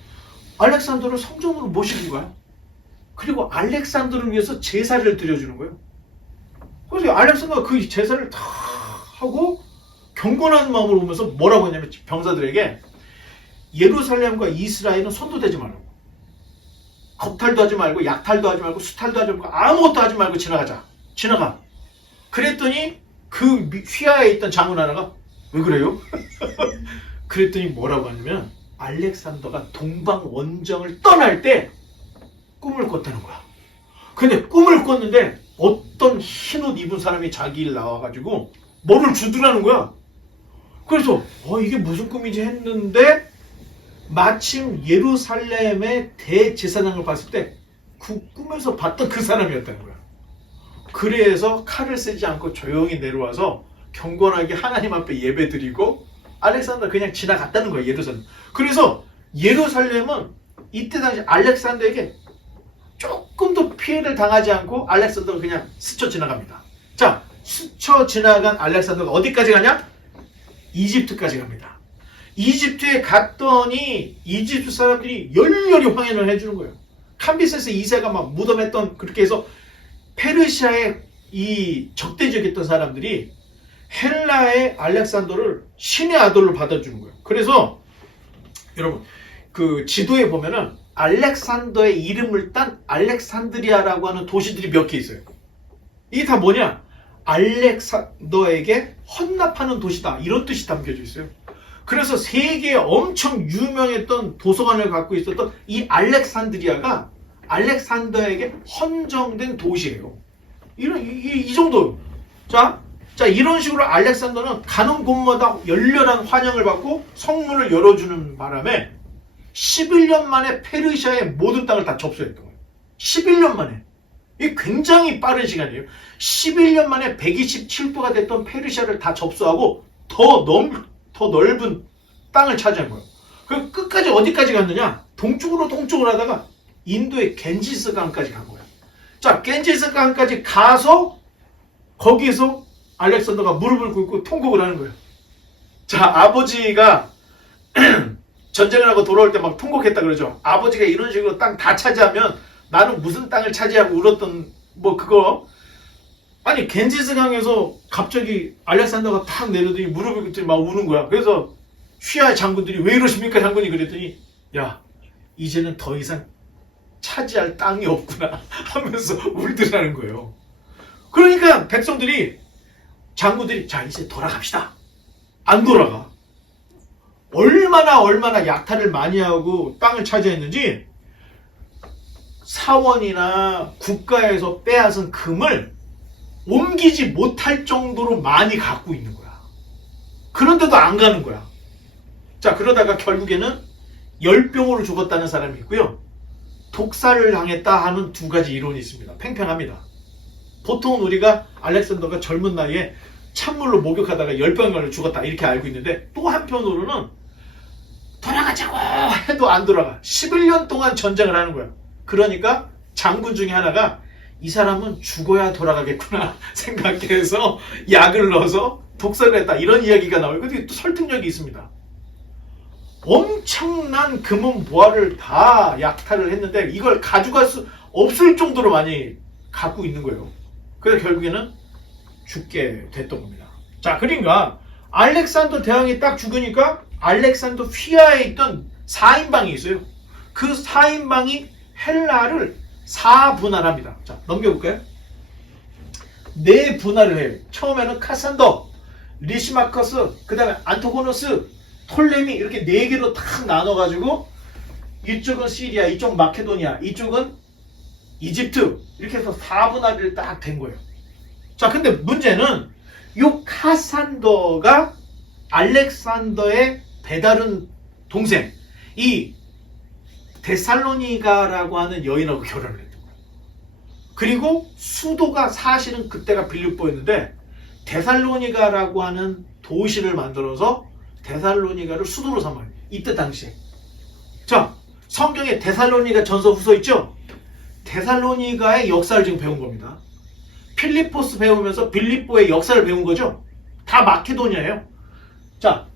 알렉산더를 성전으로 모시는 거야. 그리고 알렉산더를 위해서 제사를 드려주는 거예요. 그래서 알렉산더가 그 제사를 다 하고 경건한 마음으로 오면서 뭐라고 했냐면 병사들에게 예루살렘과 이스라엘은 손도 대지 말라고, 겁탈도 하지 말고 약탈도 하지 말고 수탈도 하지 말고 아무것도 하지 말고 지나가. 그랬더니 그 휘하에 있던 장군 하나가 왜 그래요? 그랬더니 뭐라고 하냐면 알렉산더가 동방 원정을 떠날 때 꿈을 꿨다는 거야. 근데 꿈을 꿨는데 어떤 흰옷 입은 사람이 자기를 나와가지고 뭐를 주더라는 거야. 그래서 이게 무슨 꿈이지 했는데 마침 예루살렘의 대제사장을 봤을 때 그 꿈에서 봤던 그 사람이었다는 거야. 그래서 칼을 쓰지 않고 조용히 내려와서 경건하게 하나님 앞에 예배드리고 알렉산더 그냥 지나갔다는 거야, 예루살렘. 그래서 예루살렘은 이때 당시 알렉산더에게 조금도 피해를 당하지 않고 알렉산더가 그냥 스쳐 지나갑니다. 자, 스쳐 지나간 알렉산더가 어디까지 가냐? 이집트까지 갑니다. 이집트에 갔더니 이집트 사람들이 열렬히 환영을 해주는 거예요. 캄비세스 2세가 막 무덤했던 그렇게 해서 페르시아의 이 적대적이었던 사람들이 헬라의 알렉산더를 신의 아들로 받아주는 거예요. 그래서 여러분 그 지도에 보면은 알렉산더의 이름을 딴 알렉산드리아라고 하는 도시들이 몇 개 있어요. 이게 다 뭐냐? 알렉산더에게 헌납하는 도시다. 이런 뜻이 담겨져 있어요. 그래서 세계에 엄청 유명했던 도서관을 갖고 있었던 이 알렉산드리아가 알렉산더에게 헌정된 도시예요. 이 정도. 자, 이런 식으로 알렉산더는 가는 곳마다 열렬한 환영을 받고 성문을 열어주는 바람에 11년 만에 페르시아의 모든 땅을 다 접수했던 거예요. 11년 만에. 이게 굉장히 빠른 시간이에요. 11년 만에 127도가 됐던 페르시아를 다 접수하고 더 넓은 땅을 차지한 거예요. 그 끝까지 어디까지 갔느냐? 동쪽으로 하다가 인도의 겐지스 강까지 간 거야. 자, 겐지스 강까지 가서 거기서 알렉산더가 무릎을 꿇고 통곡을 하는 거예요. 자, 아버지가 전쟁을 하고 돌아올 때 막 통곡했다 그러죠. 아버지가 이런 식으로 땅 다 차지하면 나는 무슨 땅을 차지하고 울었던 뭐 그거. 아니 겐지스 강에서 갑자기 알렉산더가 탁 내려더니 무릎을 꿇더니 막 우는 거야. 그래서 휘하의 장군들이 왜 이러십니까 장군이 그랬더니 야 이제는 더 이상 차지할 땅이 없구나 하면서 울더라는 거예요. 그러니까 백성들이 장군들이 자 이제 돌아갑시다. 안 돌아가. 얼마나 약탈을 많이 하고 땅을 차지했는지 사원이나 국가에서 빼앗은 금을 옮기지 못할 정도로 많이 갖고 있는 거야. 그런데도 안 가는 거야. 자, 그러다가 결국에는 열병으로 죽었다는 사람이 있고요. 독살을 당했다 하는 두 가지 이론이 있습니다. 팽팽합니다. 보통은 우리가 알렉산더가 젊은 나이에 찬물로 목욕하다가 열병에 걸려 죽었다 이렇게 알고 있는데 또 한편으로는 돌아가자고 해도 안 돌아가. 11년 동안 전쟁을 하는 거야. 그러니까 장군 중에 하나가 이 사람은 죽어야 돌아가겠구나 생각해서 약을 넣어서 독살을 했다. 이런 이야기가 나와요. 근데 또 설득력이 있습니다. 엄청난 금은 보화를 다 약탈을 했는데 이걸 가져갈 수 없을 정도로 많이 갖고 있는 거예요. 그래서 결국에는 죽게 됐던 겁니다. 자, 그러니까 알렉산더 대왕이 딱 죽으니까 알렉산더 휘하에 있던 4인방이 있어요. 그 4인방이 헬라를 4분할합니다. 자, 넘겨볼까요? 4분할을 해요. 처음에는 카산더, 리시마커스, 그 다음에 안토고노스, 톨레미 이렇게 4개로 탁 나눠가지고 이쪽은 시리아, 이쪽 마케도니아, 이쪽은 이집트 이렇게 해서 4분할이 딱 된 거예요. 자, 근데 문제는 요 카산더가 알렉산더의 배다른 동생 이 데살로니가라고 하는 여인하고 결혼을 했던 거예요. 그리고 수도가 사실은 그때가 빌립보였는데 데살로니가라고 하는 도시를 만들어서 데살로니가를 수도로 삼아요. 이때 당시에. 자, 성경에 데살로니가 전서 후서 있죠? 데살로니가의 역사를 지금 배운 겁니다. 필리포스 배우면서 빌립보의 역사를 배운 거죠? 다 마케도니아예요. 자,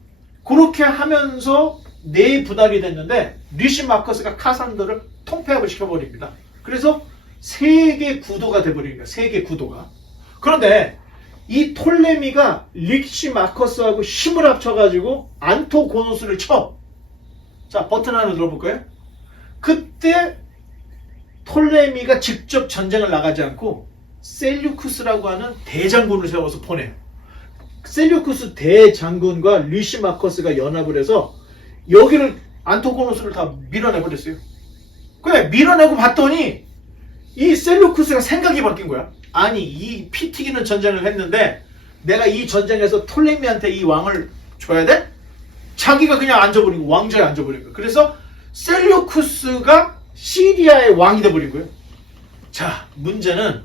그렇게 하면서 4분할이 됐는데 리시마커스가 카산더를 통폐합을 시켜버립니다. 그래서 세계 구도가 돼버립니다. 세계 구도가. 그런데 이 톨레미가 리시마커스하고 힘을 합쳐가지고 안토고노스를 쳐. 자, 버튼 하나 눌러볼까요? 그때 톨레미가 직접 전쟁을 나가지 않고 셀류쿠스라고 하는 대장군을 세워서 보내요. 셀류쿠스 대장군과 리시마커스가 연합을 해서 여기를 안토고노스를 다 밀어내버렸어요. 그래, 밀어내고 봤더니 이 셀류쿠스가 생각이 바뀐 거야. 아니, 이 피 튀기는 전쟁을 했는데 내가 이 전쟁에서 톨레미한테 이 왕을 줘야 돼? 자기가 그냥 앉아버리고 왕좌에 앉아버린 거야. 그래서 셀류쿠스가 시리아의 왕이 돼버린 거예요. 자, 문제는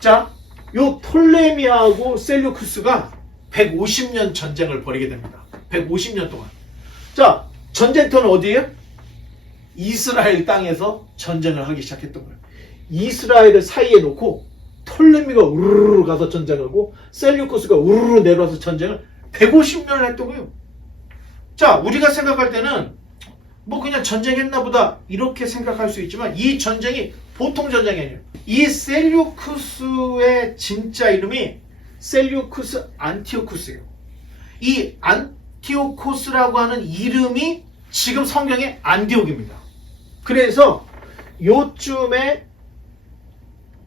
자, 요 톨레미하고 셀류쿠스가 150년 전쟁을 벌이게 됩니다. 150년 동안. 자, 전쟁터는 어디예요? 이스라엘 땅에서 전쟁을 하기 시작했던 거예요. 이스라엘을 사이에 놓고 톨레미가 우르르 가서 전쟁하고 셀류쿠스가 우르르 내려와서 전쟁을 150년을 했던 거예요. 자, 우리가 생각할 때는 뭐 그냥 전쟁했나 보다 이렇게 생각할 수 있지만 이 전쟁이 보통 전쟁이 아니에요. 이 셀류쿠스의 진짜 이름이 셀류쿠스 안티오쿠스예요. 이 안티오코스라고 하는 이름이 지금 성경의 안디옥입니다. 그래서 요쯤에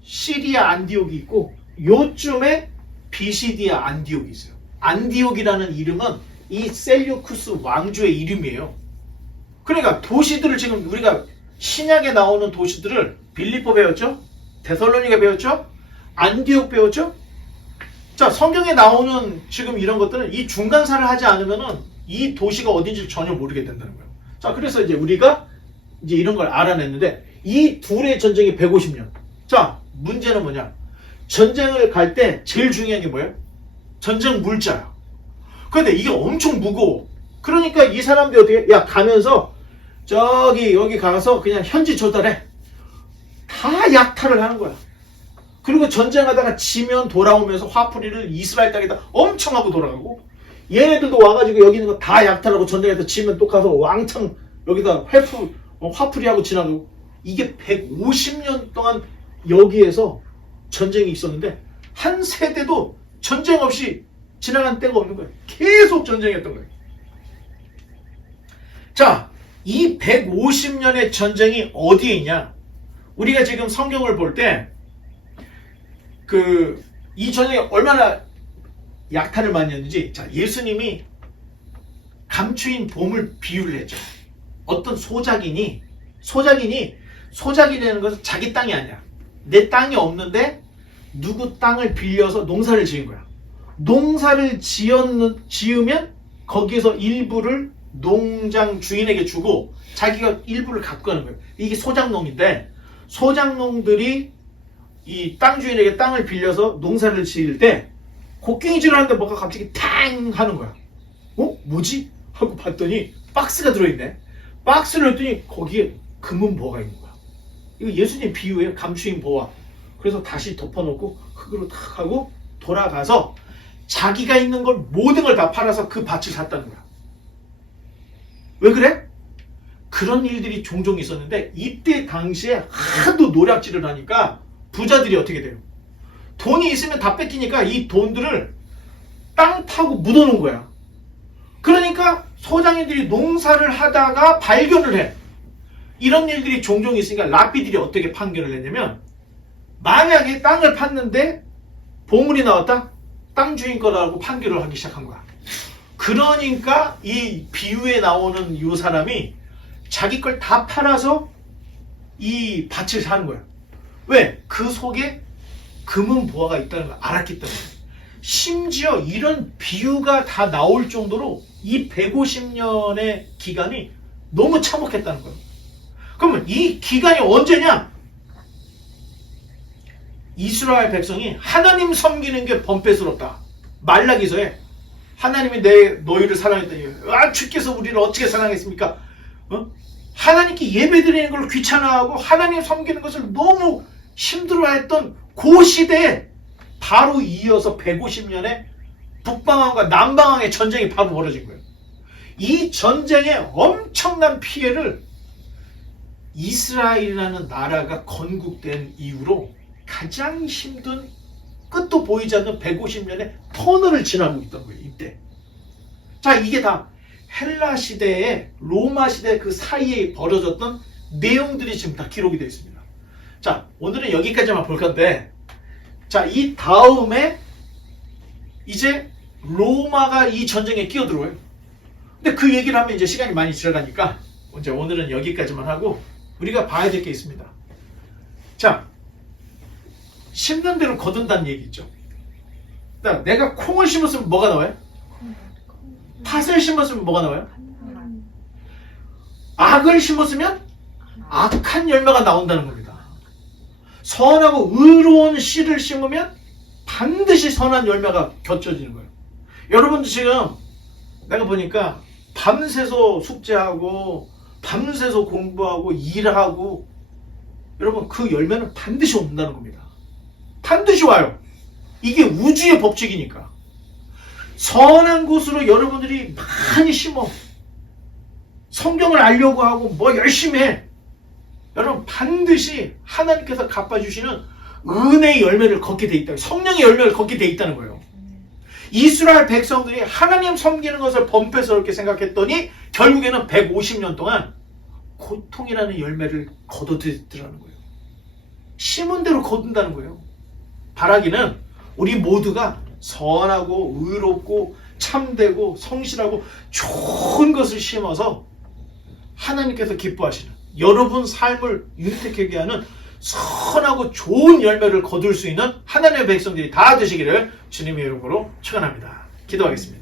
시리아 안디옥이 있고 요쯤에 비시디아 안디옥이 있어요. 안디옥이라는 이름은 이 셀류쿠스 왕조의 이름이에요. 그러니까 도시들을 지금 우리가 신약에 나오는 도시들을 빌립보 배웠죠? 데살로니가 배웠죠? 안디옥 배웠죠? 자, 성경에 나오는 지금 이런 것들은 이 중간사를 하지 않으면은 이 도시가 어딘지 전혀 모르게 된다는 거예요. 자, 그래서 이제 우리가 이제 이런 걸 알아냈는데 이 둘의 전쟁이 150년. 자, 문제는 뭐냐? 전쟁을 갈 때 제일 중요한 게 뭐예요? 전쟁 물자야. 그런데 이게 엄청 무거워. 그러니까 이 사람들이 어떻게, 야, 가면서 저기 여기 가서 그냥 현지 조달해. 다 약탈을 하는 거야. 그리고 전쟁하다가 지면 돌아오면서 화풀이를 이스라엘 땅에다 엄청 하고 돌아가고, 얘네들도 와가지고 여기 있는 거 다 약탈하고 전쟁에서 지면 또 가서 왕창 여기다 화풀이하고 지나가고. 이게 150년 동안 여기에서 전쟁이 있었는데 한 세대도 전쟁 없이 지나간 때가 없는 거예요. 계속 전쟁했던 거예요. 자, 이 150년의 전쟁이 어디에 있냐? 우리가 지금 성경을 볼 때 이 전쟁이 얼마나 약탈을 많이 했는지, 자, 예수님이 감추인 보물 비유를 했죠. 어떤 소작인이라는 것은 자기 땅이 아니야. 내 땅이 없는데 누구 땅을 빌려서 농사를 지은 거야. 농사를 지으면 거기에서 일부를 농장 주인에게 주고 자기가 일부를 갖고 가는 거예요. 이게 소작농인데, 소작농들이 이 땅 주인에게 땅을 빌려서 농사를 지을 때 곡괭이질을 하는데 뭐가 갑자기 탕 하는 거야. 뭐지? 하고 봤더니 박스가 들어있네. 박스를 했더니 거기에 금은 보화가 있는 거야. 이거 예수님 비유예요. 감추인 보화. 그래서 다시 덮어놓고 흙으로 탁 하고 돌아가서 자기가 있는 걸 모든 걸 다 팔아서 그 밭을 샀다는 거야. 왜 그래? 그런 일들이 종종 있었는데 이때 당시에 하도 노략질을 하니까 부자들이 어떻게 돼요? 돈이 있으면 다 뺏기니까 이 돈들을 땅 파고 묻어놓은 거야. 그러니까 소장인들이 농사를 하다가 발견을 해. 이런 일들이 종종 있으니까 랍비들이 어떻게 판결을 했냐면, 만약에 땅을 팠는데 보물이 나왔다? 땅 주인 거라고 판결을 하기 시작한 거야. 그러니까 이 비유에 나오는 이 사람이 자기 걸 다 팔아서 이 밭을 사는 거야. 왜? 그 속에 금은 보화가 있다는 걸 알았기 때문에. 심지어 이런 비유가 다 나올 정도로 이 150년의 기간이 너무 참혹했다는 거예요. 그러면 이 기간이 언제냐? 이스라엘 백성이 하나님 섬기는 게 범패스럽다. 말라기서에 하나님이 너희를 사랑했더니 주께서 우리를 어떻게 사랑했습니까? 하나님께 예배드리는 걸 귀찮아하고 하나님 섬기는 것을 너무 힘들어했던 그 시대에 바로 이어서 150년에 북방왕과 남방왕의 전쟁이 바로 벌어진 거예요. 이 전쟁의 엄청난 피해를 이스라엘이라는 나라가 건국된 이후로 가장 힘든, 끝도 보이지 않는 150년의 터널을 지나고 있던 거예요. 이때. 자, 이게 다 헬라 시대에 로마 시대 그 사이에 벌어졌던 내용들이 지금 다 기록이 되어 있습니다. 자, 오늘은 여기까지만 볼 건데, 자, 이 다음에 이제 로마가 이 전쟁에 끼어들어요. 근데 그 얘기를 하면 이제 시간이 많이 지나가니까 이제 오늘은 여기까지만 하고 우리가 봐야 될 게 있습니다. 자, 심는 대로 거둔다는 얘기 있죠. 내가 콩을 심었으면 뭐가 나와요? 팥을 심었으면 뭐가 나와요? 악을 심었으면 악한 열매가 나온다는 겁니다. 선하고 의로운 씨를 심으면 반드시 선한 열매가 겹쳐지는 거예요. 여러분도 지금 내가 보니까 밤새서 숙제하고 밤새서 공부하고 일하고, 여러분 그 열매는 반드시 온다는 겁니다. 반드시 와요. 이게 우주의 법칙이니까. 선한 곳으로 여러분들이 많이 심어 성경을 알려고 하고 뭐 열심히 해. 여러분 반드시 하나님께서 갚아주시는 은혜의 열매를 걷게 돼 있다. 성령의 열매를 걷게 돼 있다는 거예요. 이스라엘 백성들이 하나님 섬기는 것을 범패스럽게 생각했더니 결국에는 150년 동안 고통이라는 열매를 거둬들이더라는 거예요. 심은 대로 거둔다는 거예요. 바라기는 우리 모두가 선하고 의롭고 참되고 성실하고 좋은 것을 심어서 하나님께서 기뻐하시는 여러분 삶을 윤택하게 하는 선하고 좋은 열매를 거둘 수 있는 하나님의 백성들이 다 되시기를 주님의 이름으로 축원합니다. 기도하겠습니다.